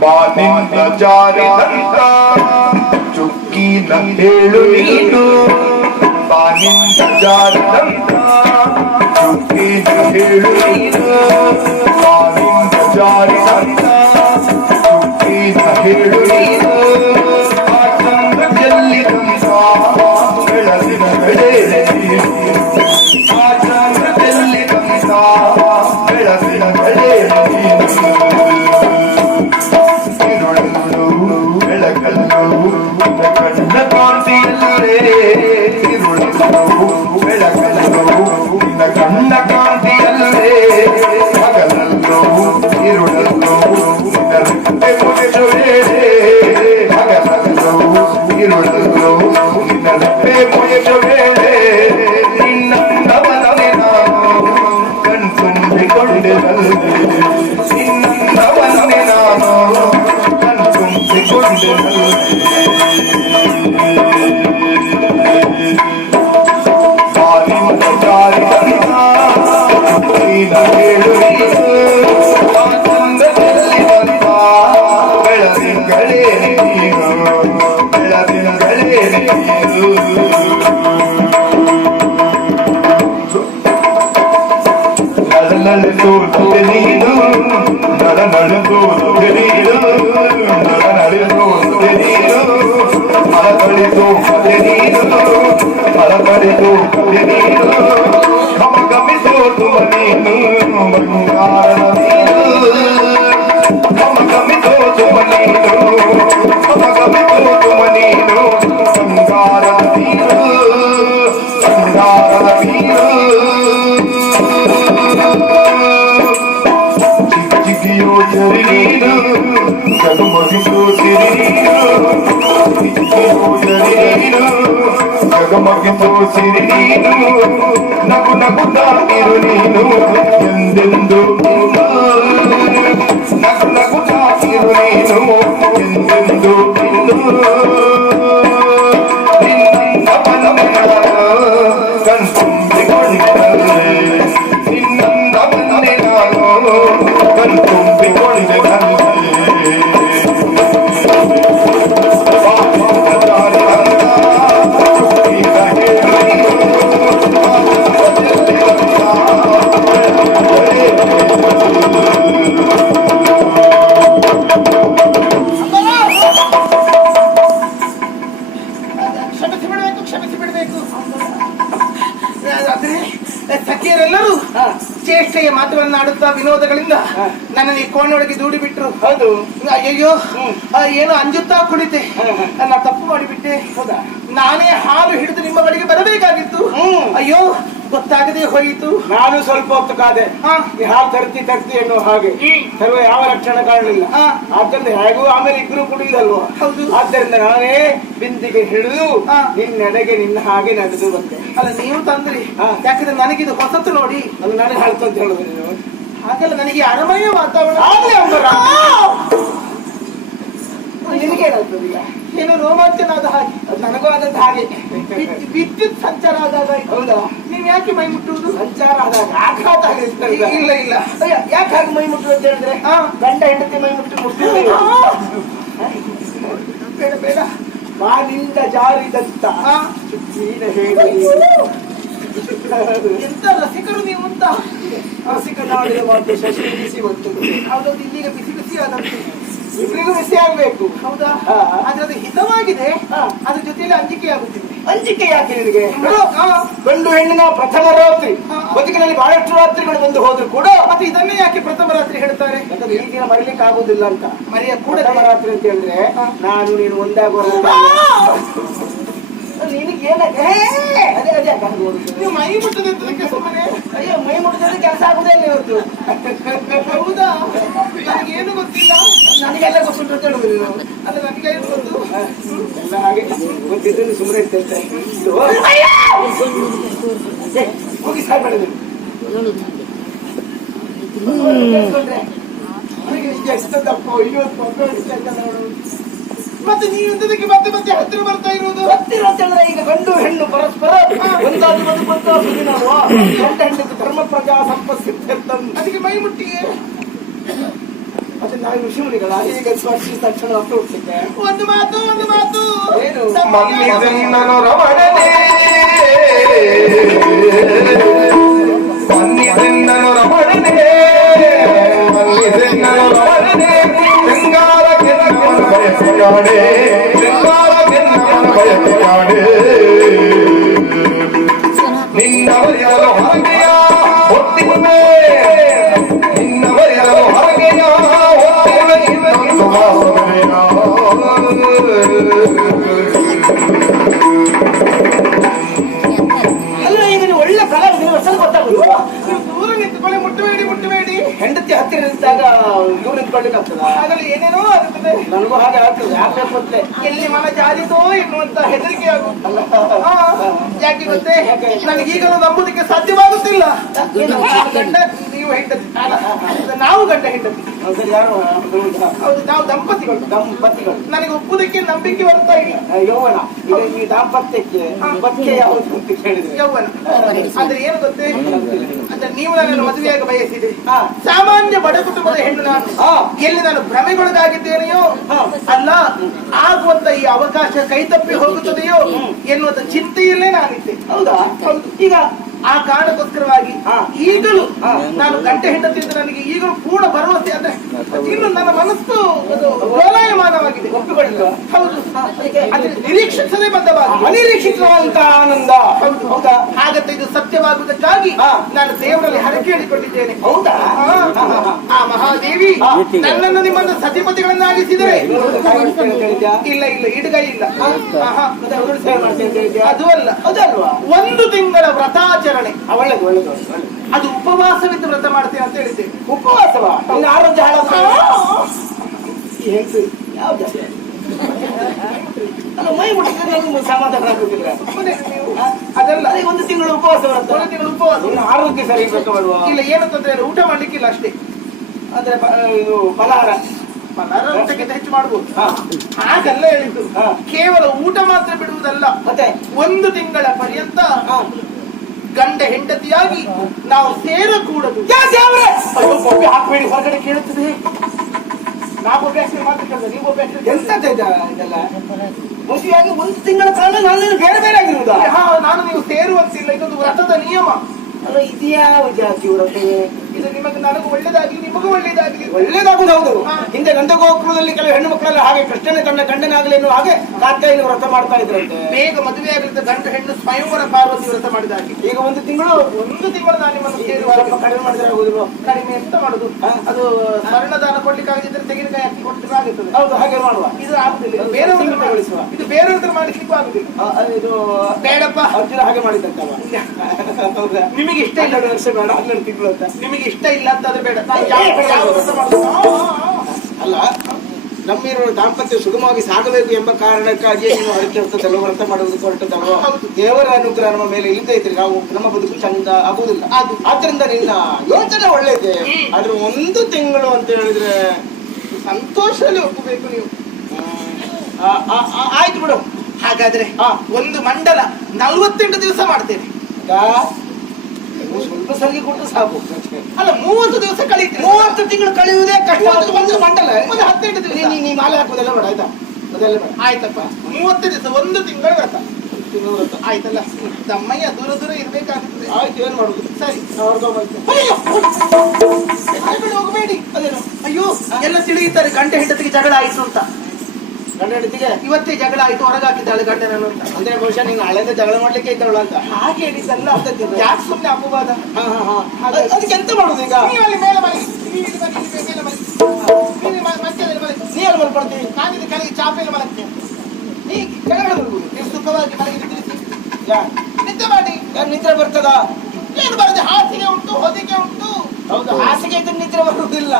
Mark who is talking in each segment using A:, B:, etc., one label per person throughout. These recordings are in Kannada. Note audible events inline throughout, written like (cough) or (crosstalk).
A: ಬಾನಿಂದ ಜಾರಿದಂತ ಚುಕ್ಕಿನ ಹೇಳು ನೀನು ಬಾನಿಂದ ಜಾರಿದಂತ ಚುಕ್ಕಿನ ಹೇಳು ನೀನು ಬಾನಿಂದ ಜಾರಿದಂತ ಚುಕ್ಕಿನ ಹೇಳು ನೀನು ಆ ಚಂದ್ರ ಚೆಲ್ಲಿದಂತ ಬೆಳಗಿನ ಬೆಳೆ ನಡನಡೆದು ನೀನು ನಡನಡೆದು ನೀನು ನಡನಡೆದು ನೀನು ಮಲಬಡಿದು ನೀನು ಮಲಬಡಿದು ನೀನು ಗಮಗಮಿಸೋದು ನೀನು ಬಂಗಾರದ ನೀನು ಗಮಗಮಿಸೋದು ನೀನು ಗಮಗಮಿಸೋದು ನೀನು ಬಂಗಾರದ ನೀನು ಬಂಗಾರದ ನೀನು ಜರಿ ನೀನು ಜಗಮಗಿಸೋ ಸಿರಿ ನೀನು ನಗು ನಗುತ್ತಾಗಿರು ನೀನು
B: ಈ ಕೋಣೆಯೊಳಗೆ ದೂಡಿ ಬಿಟ್ರು.
C: ಹೌದು.
B: ಅಯ್ಯಯ್ಯೋ ಆ, ಏನು ಅಂಜುತ್ತಾ ಕುಡಿತೆ ನನ್ನ ತಪ್ಪು ಮಾಡಿಬಿಟ್ಟೆ.
C: ಹೌದಾ?
B: ನಾನೇ ಹಾಲು ಹಿಡಿದು ನಿಮ್ಮ ಬಳಿಗೆ ಬರಬೇಕಾಗಿತ್ತು.
C: ಹ್ಮ್.
B: ಅಯ್ಯೋ ಗೊತ್ತಾಗದೆ ಹೋಯಿತು.
C: ನಾನು ಸ್ವಲ್ಪ ಹೊತ್ತು ಕಾದೆ. ಹಾಲು ತರ್ತಿ ತರ್ತಿ ಅನ್ನೋ ಹಾಗೆ. ತರುವ ಯಾವ ಲಕ್ಷಣ ಕಾಣಲಿಲ್ಲ. ಆದ್ದರಿಂದ ಹೇಗೂ ಆಮೇಲೆ ಇಬ್ರು ಕುಡಿಯುದಲ್ವ?
B: ಹೌದು.
C: ಆದ್ದರಿಂದ ನಾನೇ ಬಿಂದಿಗೆ ಹಿಡಿದು
B: ಹಾ.
C: ನನಗೆ ನಿನ್ನ ಹಾಗೆ ನಡೆದು ಬಂದೆ.
B: ಅಲ್ಲ ನೀವು ತಂದ್ರಿ. ಯಾಕಂದ್ರೆ ನನಗಿದು ಹೊಸತು ನೋಡಿ.
C: ಅದು ನಾನೇ ಹಾಳ್ತು ಅಂತ ಹೇಳುದು. ನೀನು
B: ಹಾಗಲ್ಲ ನನಗೆ ಅರಮನೆಯ ವಾತಾವರಣ
C: ಆಗ್ಲಿ ಅಂಬರ.
B: ಆ! ಏನೋ ರೋಮಾಂಚನಾದ ಹಾಗೆ
C: ಅದು ನನಗೂ ಆದಂತ ಹಾಗೆ
B: ವಿದ್- ವಿದ್ಯುತ್ ಸಂಚಾರ ಆದಾಗ
C: ಹೌದಾ
B: ನೀವ್ ಯಾಕೆ ಮೈ ಮುಟ್ಟುವುದು
C: ಸಂಚಾರ ಆದಾಗ ಆಘಾತ ಆಗಿರ್ತದೆ.
B: ಇಲ್ಲ ಇಲ್ಲ
C: ಅಯ್ಯ, ಯಾಕೆ ಹಾಗೆ ಮೈ ಮುಟ್ಟು ಅಂತ ಹೇಳಿದ್ರೆ
B: ಹಾ.
C: ಗಂಡ ಹೆಂಡತಿ ಮೈ ಮುಟ್ಟು ಮುಟ್ಟಿಲ್ಲ!
B: ಬೇಡ ಬೇಡ
C: ಬಾನಿಂದ ಜಾರಿದಂತ! ನೀನ ಹೇಳಿ
B: ಎಂತ ರಸಿಕರು ನೀವು ಅಂತ
C: ರಸಿಕ ನಾಡಿನ ಮಾತು ಶಶಿ ಬಿಸಿ ಬಂತು
B: ಇಲ್ಲಿಗೆ ಇಲ್ಲಿಗ ಬಿಸಿ ಬಿಸಿ ಆದಂತೆ
C: ಇಬ್ಬರಿಗೂ ಬಿಸಿ ಆಗ್ಬೇಕು.
B: ಹೌದಾ?
C: ಆ
B: ಆದ್ರೆ ಅದು ಹಿತವಾಗಿದೆ. ಅದ್ರ ಜೊತೆಯಲ್ಲಿ ಅಂಜಿಕೆ ಆಗುತ್ತಿದೆ.
C: ಅಂಜಿಕೆ ಯಾಕೆ ನಿನಗೆ? ಗಂಡು ಹೆಣ್ಣಿನ ಪ್ರಥಮ ರಾತ್ರಿ. ಬದುಕಿನಲ್ಲಿ ಬಹಳಷ್ಟು ರಾತ್ರಿಗಳು ಬಂದು ಹೋದ್ರು ಕೂಡ
B: ಮತ್ತೆ ಇದನ್ನೇ ಯಾಕೆ ಪ್ರಥಮ ರಾತ್ರಿ ಹೇಳ್ತಾರೆ?
C: ಯಾಕಂದ್ರೆ ಈ ದಿನ ಮರಿಲಿಕ್ಕೆ ಆಗುದಿಲ್ಲ ಅಂತ.
B: ಮರೆಯ ಕೂಡ
C: ರಾತ್ರಿ ಅಂತ ಹೇಳಿದ್ರೆ ನಾನು ನೀನು ಒಂದಾಗುವ
B: ನೀವು ಮೈ ಮುಟ್ಟದಂತದಕ್ಕೆ ಸುಮ್ಮನೆ
C: ಅಯ್ಯೋ ಮೈ ಕೆಲಸ ಆಗುದೇ ಇವತ್ತು.
B: ಹೌದಾ? ನನಗೇನು ಗೊತ್ತಿಲ್ಲ.
C: ನನಗೆಲ್ಲ ಗೊತ್ತುಂಟು ಅಂತ ಹೇಳುದು ನೀನು
B: ಅಲ್ಲ ನನಗೆ ಏನು ಗೊತ್ತು?
C: ಎಲ್ಲ ಹಾಗೆ ಗೊತ್ತಿದ್ದು ಸುಮ್ಮನೆ ಹೋಗಿ ಎಷ್ಟು ತಪ್ಪು ನೋಡು.
B: ಮತ್ತೆ ನೀವು ಎಂತದಕ್ಕೆ ಮತ್ತೆ ಮತ್ತೆ ಹತ್ತಿರ ಬರ್ತಾ ಇರುವುದು
C: ಗೊತ್ತಿರೋ ಅಂತ ಹೇಳಿದ್ರೆ ಈಗ ಗಂಡು ಹೆಣ್ಣು ಪರಸ್ಪರ ಒಂದಾದ್ರು ಬದುಕುವಂತ ಧರ್ಮ ಪ್ರಜಾ ಸಂಪತ್ ಸಿದ್ಧಾರ್ಥಂ
B: ಅದಕ್ಕೆ ಮೈ ಮುಟ್ಟಿಗೆ
C: ಮತ್ತೆ ನಾನು ಋಷಿಮುನಿಗಳ ಈಗ ಸ್ಪರ್ಶಿಸಿದ ತಕ್ಷಣ ಅಪ್ಪ ಹುಟ್ಟಿದ್ದೆ
B: ಒಂದು ಮಾತು ಒಂದು ಮಾತು.
C: ಏನು?
A: ರಮಣನೇ
C: ನನಗೆ
B: ಈಗಲೂ ನಂಬುದಕ್ಕೆ ಸಾಧ್ಯವಾಗುತ್ತಿಲ್ಲ. ನಾನು ಗಂಡ ನೀವು ಅಲ್ಲ, ನಾವು ಗಂಡ ಹೆಂಡತಿ.
C: ಯಾರು
B: ಹೌದು ನಾವು ದಂಪತಿಗಳು.
C: ದಂಪತಿಗಳು.
B: ನನಗೆ ಒಪ್ಪುದಕ್ಕೆ ನಂಬಿಕೆ ಬರ್ತಾ ಇಲ್ಲ
C: ಯೌವನ ಈಗ ಈ ದಾಂಪತ್ಯಕ್ಕೆ ಪತ್ಯ ಯಾವುದು ಅಂತ ಕೇಳಿದ್ರೆ.
B: ಯೌವನ ಅಂದ್ರೆ ಏನು ಗೊತ್ತೇ? ಅಂದ್ರೆ ನೀವು ನನ್ನನ್ನು ಮದುವೆಯಾಗಿ
C: ಬಯಸಿದ್ರಿ.
B: ಸಾಮಾನ್ಯ ಬಡ ಕುಟುಂಬದ ಹೆಣ್ಣು ನಾನು. ಎಲ್ಲಿ ನಾನು ಭ್ರಮೆಗೊಳಗಾಗಿದ್ದೇನೆಯೋ ಅಲ್ಲ ಆಗುವಂತ ಈ ಅವಕಾಶ ಕೈತಪ್ಪಿ ಹೋಗುತ್ತದೆಯೋ ಎನ್ನುವಂತ ಚಿಂತೆಯಲ್ಲೇ ನಾನಿದ್ದೆ.
C: ಹೌದಾ?
B: ಹೌದು.
C: ಈಗ
B: ಆ ಕಾರಣಕ್ಕೋಸ್ಕರವಾಗಿ. ಈಗಲೂ. ನಾನು ಗಂಟೆ ಹೆಂಡತಿಯಿಂದ ನನಗೆ ಈಗಲೂ ಪೂರ್ಣ ಭರವಸೆ ಅಂದ್ರೆ ಇನ್ನು ನನ್ನ ಮನಸ್ಸು ಅದು ಡೋಲಾಯಮಾನವಾಗಿದೆ
C: ಒಪ್ಪಿಕೊಳ್ಳಿಲ್ಲ
B: ಹೌದು. ಅದ್ರ ನಿರೀಕ್ಷಿಸದೆ ಬಂದವಾಗ
C: ಅನಿರೀಕ್ಷಿತವಾದಂತ ಆನಂದ.
B: ಹೌದು
C: ಹೌದಾ.
B: ಹಾಗಂತ ಇದು ಸತ್ಯವಾಗುವುದಕ್ಕಾಗಿ. ನಾನು ದೇವರಲ್ಲಿ ಹರಕೆ ಹೇಳಿಕೊಂಡಿದ್ದೇನೆ.
C: ಹೌದಾ?
B: ಆ, ಮಹಾದೇವಿ. ನನ್ನನ್ನು ನಿಮ್ಮನ್ನು ಸತಿಪತಿಗಳನ್ನಾಗಿಸಿದರೆ? ಇಲ್ಲ ಇಲ್ಲ ಇಡುಗೈ ಇಲ್ಲ? ಅದು ಅಲ್ಲ.
C: ಅದಲ್ವಾ?
B: ಒಂದು ತಿಂಗಳ ವ್ರತಾಚರಣೆ
C: ಆ, ಒಳ್ಳೇದು ಒಳ್ಳೇದು
B: ಅದು ಉಪವಾಸವಿದ್ದು ವ್ರತ ಮಾಡ್ತೇನೆ ಅಂತ ಹೇಳಿದ್ದೇನೆ
C: ಉಪವಾಸವಾ? ನಿನ್ನ ಆರೋಗ್ಯ ಹಾಳಾಗ್ತದೆ ಯಾವ ಯಾವ್ದು ಅಲ್ಲ ಮೈ ಮುಟ್ಟಿದ್ರೆ ನಿಮ್ಗೆ ಸಮಾಧಾನ ಆಗುದಿಲ್ಲ
B: ಅದಲ್ಲ
C: ಒಂದು ತಿಂಗಳು ಉಪವಾಸ ಬರುತ್ತೆ
B: ಒಂದು ತಿಂಗಳು ಉಪವಾಸ.
C: ಆರೋಗ್ಯ ಸರಿ
B: ಇಲ್ಲ ಏನು ತೊಂದರೆ ಇಲ್ಲ. ಊಟ ಮಾಡ್ಲಿಕ್ಕಿಲ್ಲ ಅಷ್ಟೇ.
C: ಅಂದ್ರೆ ಇದು ಫಲಹಾರ
B: ಫಲಹಾರ ಊಟಕ್ಕಿಂತ ಹೆಚ್ಚು ಮಾಡ್ಬೋದು. ಹಾಗಲ್ಲ ಹೇಳಿದ್ದು. ಕೇವಲ ಊಟ ಮಾತ್ರ ಬಿಡುವುದಲ್ಲ.
C: ಮತ್ತೆ?
B: ಒಂದು ತಿಂಗಳ ಪರ್ಯಂತ. ಗಂಡ ಹೆಂಡತಿಯಾಗಿ ನಾವು ಸೇರಕೂಡದು.
C: ಹಾಕಬೇಡಿ ಹೊರಗಡೆ ಕೇಳುತ್ತದೆ.
B: ನಾವು ಒಬ್ಬ ಅಷ್ಟೇ ಮಾತ್ರ ಕೇಳ್ದೆ, ನೀವು ಒಬ್ಬ ಅಷ್ಟೇ ಕೇಳ್ದೆ.
C: ಎಂತದ್ದು ಇದು ಇದೆಲ್ಲ? ಮದುವೆಯಾಗಿ ಒಂದು ತಿಂಗಳ ಕಾಲ ನಾನು ಬೇರೆ ಬೇರೆ ಆಗಿರುವುದಾ?
B: ನಾನು ನೀವು ಸೇರುವಂತಿಲ್ಲ ಇದೊಂದು ವ್ರತದ ನಿಯಮ.
C: ಅಲ್ಲ ಇದ್ಯಾವ ಜಾತಿ ವ್ರತೆ?
B: ಇದು ನಿಮಗೆ ನನಗೂ ಒಳ್ಳೇದಾಗಲಿ ನಿಮಗೂ ಒಳ್ಳೇದಾಗ್ಲಿ
C: ಒಳ್ಳೇದಾಗುದು ಹೌದು ಹಿಂದೆ ನಂದಗೋಕುಲದಲ್ಲಿ ಕೆಲವು ಹೆಣ್ಣು ಮಕ್ಕಳೆಲ್ಲ ಹಾಗೆ ಕೃಷ್ಣನೇ ತನ್ನ ಗಂಡನಾಗಲಿ ಎನ್ನುವ ಹಾಗೆ ಕಾತ್ಯಾಯಿನ ವ್ರತ ಮಾಡ್ತಾ ಇದ್ರಂತೆ.
B: ಬೇಗ ಮದುವೆ ಆಗಿರುತ್ತೆ ಗಂಡ ಹೆಣ್ಣು ಸ್ವಯಂವರ ಪಾರ್ವತಿ ವ್ರತ ಮಾಡಿದಾಗಿ ಹಾಗೆ
C: ಈಗ ಒಂದು ತಿಂಗಳು
B: ಒಂದು ತಿಂಗಳು ನಾನು ನಿಮ್ಮನ್ನು
C: ಸ್ವಲ್ಪ ಕಡಿಮೆ ಮಾಡಿದ್ರೆ ಆಗುದಿಲ್ವ?
B: ಕಡಿಮೆ ಎಂತ ಮಾಡುದು? ಅದು ಸ್ವರ್ಣದಾನ ಕೊಡ್ಲಿಕ್ಕೆ ಆಗದಿದ್ರೆ ತೆಂಗಿನಕಾಯಿ ಹಾಕಿ ಕೊಟ್ಟರೆ ಆಗುತ್ತದೆ.
C: ಹೌದು ಹಾಗೆ ಮಾಡುವ.
B: ಇದು ಆಗುದಿಲ್ಲ.
C: ಬೇರೆ.
B: ಇದು ಬೇರೆ ಮಾಡಿಸ್ಲಿಕ್ಕೂ ಆಗುದಿಲ್ಲ.
C: ಇದು
B: ಬೇಡಪ್ಪ.
C: ಅರ್ಜುನ ಹಾಗೆ ಮಾಡಿದಂತಲ್ಲ (laughs)
B: ನಿಮಗೆ ಇಷ್ಟ ಇಲ್ಲ.
C: ವರ್ಷ ಬೇಡ ಹನ್ನೆರಡು ತಿಂಗಳು ಅಂತ.
B: ನಿಮಗೆ ಇಷ್ಟ ಇಲ್ಲ ಬೇಡ? ಆ, ಆ, ಆ.
C: ಅಲ್ಲ ನಮ್ಮಿರೋ ದಾಂಪತ್ಯ ಸುಗಮವಾಗಿ ಸಾಗಬೇಕು ಎಂಬ ಕಾರಣಕ್ಕಾಗಿ ನೀವು ಹರಕೆ ಹೊರತದಲ್ವ ವ್ರತ ಮಾಡುವುದು ಹೊರಟದಲ್ವ
B: ಹೌದು.
C: ದೇವರ ಅನುಗ್ರಹ ನಮ್ಮ ಮೇಲೆ ಇಲ್ಲದೆ ಇದ್ರೆ ನಾವು ನಮ್ಮ ಬದುಕು ಚಂದ ಆಗುವುದಿಲ್ಲ
B: ಅದು.
C: ಆದ್ರಿಂದ ನಿನ್ನ ಯೋಚನೆ ಒಳ್ಳೇದೆ ಆದ್ರೆ ಒಂದು ತಿಂಗಳು ಅಂತ ಹೇಳಿದ್ರೆ
B: ಸಂತೋಷದಲ್ಲಿ ಒಪ್ಪಬೇಕು ನೀವು
C: ಆ, ಆ, ಆ, ಆಯ್ತು ಬಿಡು
B: ಹಾಗಾದ್ರೆ. ಒಂದು ಮಂಡಲ ನಲ್ವತ್ತೆಂಟು ದಿವಸ ಮಾಡ್ತೇನೆ
C: ಸ್ವಲ್ಪ ಸಲಿಗೆ ಕೊಟ್ಟು ಸಾಕು
B: ಅಲ್ಲ ಮೂವತ್ತು ದಿವಸ ಕಳೀತೀನಿ
C: ಮೂವತ್ತು ತಿಂಗಳು ಕಳೆಯುವುದೇ ಕಷ್ಟ. ಒಂದು ಒಂದು ಮಂಡಲ.
B: ಒಂದು ಹದಿನೆಂಟು ದಿವಸ.
C: ನೀ- ನೀ- ಮಾಲೆ ಹಾಕೋದೆಲ್ಲ ಬೇಡ ಆಯ್ತಾ? ಅದೆಲ್ಲ ಬೇಡ.
B: ಆಯ್ತಪ್ಪ. ಮೂವತ್ತು ದಿವಸ ಒಂದು ತಿಂಗಳು ವ್ರತ.
C: ತಿಂಗಳು.
B: ಆಯ್ತಲ್ಲ? ತಮ್ಮಯ್ಯ ದೂರ ದೂರ ಇರ್ಬೇಕಾಗುತ್ತದೆ
C: ಆಯ್ತು ಏನ್ ಮಾಡುದು?
B: ಸರಿ. ಹೋಗ್ಬೇಡಿ.
C: ಅದೇನು?
B: ಅಯ್ಯೋ ಎಲ್ಲ ತಿಳಿಯುತ್ತಾರೆ. ಗಂಟೆ ಹೆಂಡತಿಗೆ ಜಗಳ ಆಯ್ತು ಅಂತ.
C: ಹೆಂಡತಿಗೆ
B: ಇವತ್ತೇ ಜಗಳ ಆಯ್ತು ಹೊರಗಾಕಿದ್ದಾಳೆ ಗಂಡನನ್ನು ಅಂತ.
C: ಅಂದ್ರೆ ಬಹುಶಃ ನೀನು ಹಳೆದ ಜಗಳ ಮಾಡ್ಲಿಕ್ಕೆ ಇದ್ದವಳು ಅಂತ.
B: ಹಾಗೆ ಹೇಳಿದ್ದಲ್ಲ ಯಾಕೆ ಸುಮ್ಮನೆ ಅಪವಾದ?
C: ಹಾ, ಹಾ, ಹಾ. ಅದಕ್ಕೆ ಎಂತ ಮಾಡುದು ಈಗ?
B: ನೀವು ಅಲ್ಲಿ ಮೇಲೆ ಮಲಗಿ ನೀವು ಇಲ್ಲಿ ಮಲಗಿ, ಮೇಲೆ ಮಲಗಿ. ನೀವು ಮ- ಮಂಚದಲ್ಲಿ ಮಲಗಿ.
C: ನೀ ಅಲ್ಲಿ ಮಲ್ಕೊಳ್ತಿ?
B: ನಾನಿಲ್ಲಿ ಕೆಳಗೆ ಚಾಪೆಯಲ್ಲಿ ಮಲಗ್ತೇನೆ.
C: ನೀ ಕೆಳಗಡೆ ಬರುವುದು
B: ನೀವು ಸುಖವಾಗಿ ಮಲಗಿ ನಿದ್ರಿಸಿ.
C: ಯಾ.
B: ನಿದ್ದೆ ಮಾಡಿ.
C: ನಿದ್ರೆ ಬರ್ತದ?
B: ಏನು ಬರದೆ ಹಾಸಿಗೆ ಉಂಟು ಹೊದಿಕೆ ಉಂಟು.
C: ಹಾಸಿಗೆ ಇದ್ರೆ ನಿದ್ರೆ ಬರುವುದಿಲ್ಲ.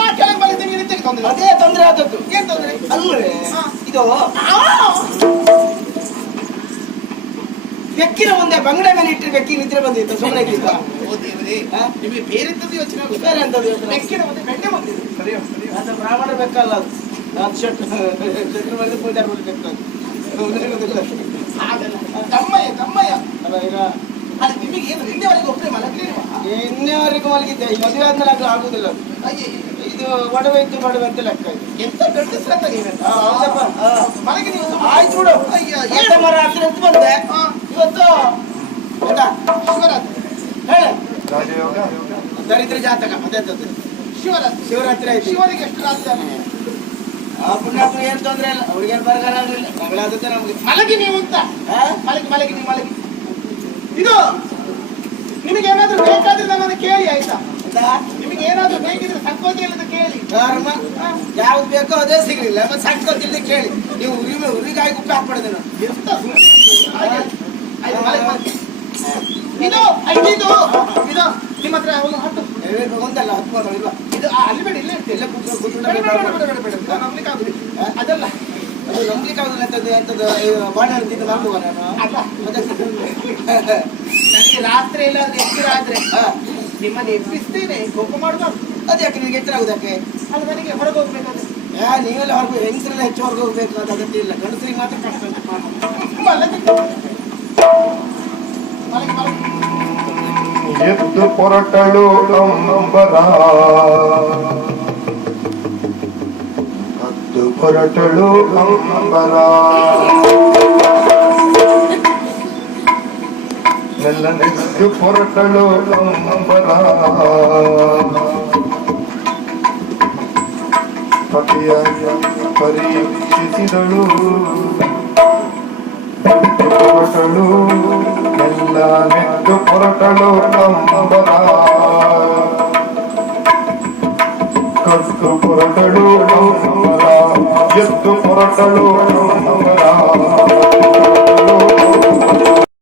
B: ನಾ ಕೆಳಗೆ ತೊಂದರೆ
C: ಅದೇ ತೊಂದರೆ ಆದದ್ದು.
B: ಏನ್ ತೊಂದರೆ?
C: ಅಂದ್ರೆ. ಇದು ಬೆಕ್ಕಿನ ಒಂದೇ ಬಂಗಡೆ ಮೇಲೆ ಇಟ್ಟರೆ ಬೆಕ್ಕಿ ನಿದ್ರೆ ಬಂದಿತ್ತು ಸುಮ್ಮನೆ ಇದ್ದಿದ್ದ.
B: ನಿಮಗೆ ಬೇರೆಂತದ್ದು ಯೋಚನೆ ಆಗುದು
C: ಬೇರೆ ಎಂತದ್ದು ಯೋಚನೆ?
B: ಬೆಕ್ಕಿನ ಮುಂದೆ ಬೆಣ್ಣೆ ಬಂದಿದೆ. ಸರಿಯೋ
C: ಅದು ಬ್ರಾಹ್ಮಣ ಬೆಕ್ಕಲ್ಲ ಅದು.
B: ಹಾಗಲ್ಲ. ತಮ್ಮಯ್ಯ ತಮ್ಮಯ್ಯ.
C: ಅಲ್ಲ ಈಗ
B: ನಿಮಗೆ ಏನು? ನಿನ್ನೆವರೆಗೆ ಒಬ್ಬರೇ ಮಲಗಲಿಲ್ವಾ
C: ಇನ್ನೇವರೆಗೂ ಮಲಗಿದ್ದೆ ಈ ಮದುವೆ ಆದ್ಮೇಲೆ ಅದು ಆಗುದಿಲ್ಲ ಅದು. ಇದು ಒಡವೆ ಇತ್ತು ಒಡವೆ ಅಂತ ಲೆಕ್ಕ ಇದು.
B: ಎಂತ ಗಂಡಸ್ರಂತ ನೀವೆಲ್ಲ
C: ಆ, ಹೌದಪ್ಪ ಆ.
B: ಮನೆಗೆ ನೀವು
C: ಆಯ್ತು ಬಿಡು.
B: ಅಯ್ಯ, ಏನು?
C: ಮರ ಹತ್ತಿರ ಎದ್ದು ಬಂದೆ. ಇವತ್ತು
B: ಶಿವರಾತ್ರಿ.
C: ಹೇಳ.
A: ರಾಜಯೋಗ?
C: ದರಿದ್ರ ಜಾತಕ. ಅದೇ
B: ಶಿವರಾತ್ರಿ.
C: ಶಿವರಾತ್ರಿ ಆಯ್ತು.
B: ಶಿವರಿಗೆ ಎಷ್ಟು ರಾತ್ರಿ
C: ಆ ಪುಣ್ಯಾತ್ಮ ಏನ್ ತೊಂದ್ರೆ ಇಲ್ಲ. ಅವ್ರಿಗೇನು ಬರಗಾಲ ಆಗಲಿಲ್ಲ ಮಗಳಾದದ್ದು ನಮ್ಗೆ.
B: ಮಲಗಿ ನೀವು ಅಂತ.
C: ಆ?
B: ಮಲಗಿ ಮಲಗಿ ನೀವು ಮಲಗಿ. ಇದು ನಿಮಗೆ ಏನಾದ್ರೂ ಬೇಕಾದ್ರೆ ನನ್ನನ್ನು ಕೇಳಿ ಆಯ್ತಾ? ನಿಮಗೆ ಏನಾದ್ರೂ ಬೇಕಿದ್ರೆ ಸಂಕೋಚ ಇಲ್ಲದ ಕೇಳಿ.
C: ಧರ್ಮ? ಯಾವ್ದು ಬೇಕೋ ಅದೇ ಸಿಗ್ಲಿಲ್ಲ ಮತ್ತೆ ಸಾಕ್ಕೋತಿಲ್ದೆ ಕೇಳಿ. ನೀವು ಉರಿಮೆ ಉರಿಗಾಗಿ ಉಪ್ಪು ಹಾಕ್ಬಾರ್ದು ನಾನು
B: ಎಂತ ಇದು? ಐದು ಇದು. ನಿಮ್ಮ ಹತ್ರ ಒಂದು ಹತ್ತು.
C: ಒಂದಲ್ಲ ಹತ್ಬೋದು ಇಲ್ಲ
B: ಇದು ಅಲ್ಲಿ ಬೇಡ ಇಲ್ಲೇ
C: ಎಲ್ಲ ಕೂತ್ಕೊಂಡು
B: ಬೇಡ. ಆಗುದಿಲ್ಲ. ಅದಲ್ಲ.
C: ಅದು ನಂಬಲಿಕ್ಕೆ ಆಗುದಿಲ್ಲ ಅಂತದ್ದು ಎಂತದ್ದು ಬಾಣ ಅಂತಿದ್ದು ನಂಬುವ ನಾನು
B: ಅಲ್ಲ. ನನಗೆ ರಾತ್ರಿ ಇಲ್ಲ ಎಚ್ಚರ ಆದ್ರೆ
C: ಹಾ,
B: ನಿಮ್ಮನ್ನು ಎಬ್ಬಿಸ್ತೇನೆ ಕೋಪ ಮಾಡಬಾರ್ದು
C: ಅದು ಯಾಕೆ ನಿನಗೆ ಎಚ್ಚರ ಆಗುದಕ್ಕೆ?
B: ಅದು ನನಗೆ ಹೊರಗೆ ಹೋಗ್ಬೇಕಾದ್ರೆ
C: ಯಾ ನೀವೆಲ್ಲ ಹೊರಗೆ ಹೆಂಗಸರೆಲ್ಲ ಹೆಚ್ಚು ಹೊರಗೆ ಹೋಗ್ಬೇಕು ಅಂತ ಅಗತ್ಯ ಇಲ್ಲ. ಗಂಡಸರಿಗೆ ಮಾತ್ರ ಕಷ್ಟ
A: ಎದ್ದು ಹೊರಟಳು ಅಂಬರ ಕದ್ದು ಹೊರಟಳು ಅಂಬರ ನೆಲ್ಲ ನೆದ್ದು ಹೊರಟಳು ಅಂಬರ ಪತಿಯ ಪರೀಕ್ಷಿಸಿದಳು ಪೊರಟಳು ಎಲ್ಲ ನೆದ್ದು ಪೊರಟಳು ಅಂಬರ ಕತ್ತು ಹೊರಟಳು ಎತ್ತು ಎದ್ದು ಹೊರಟಳು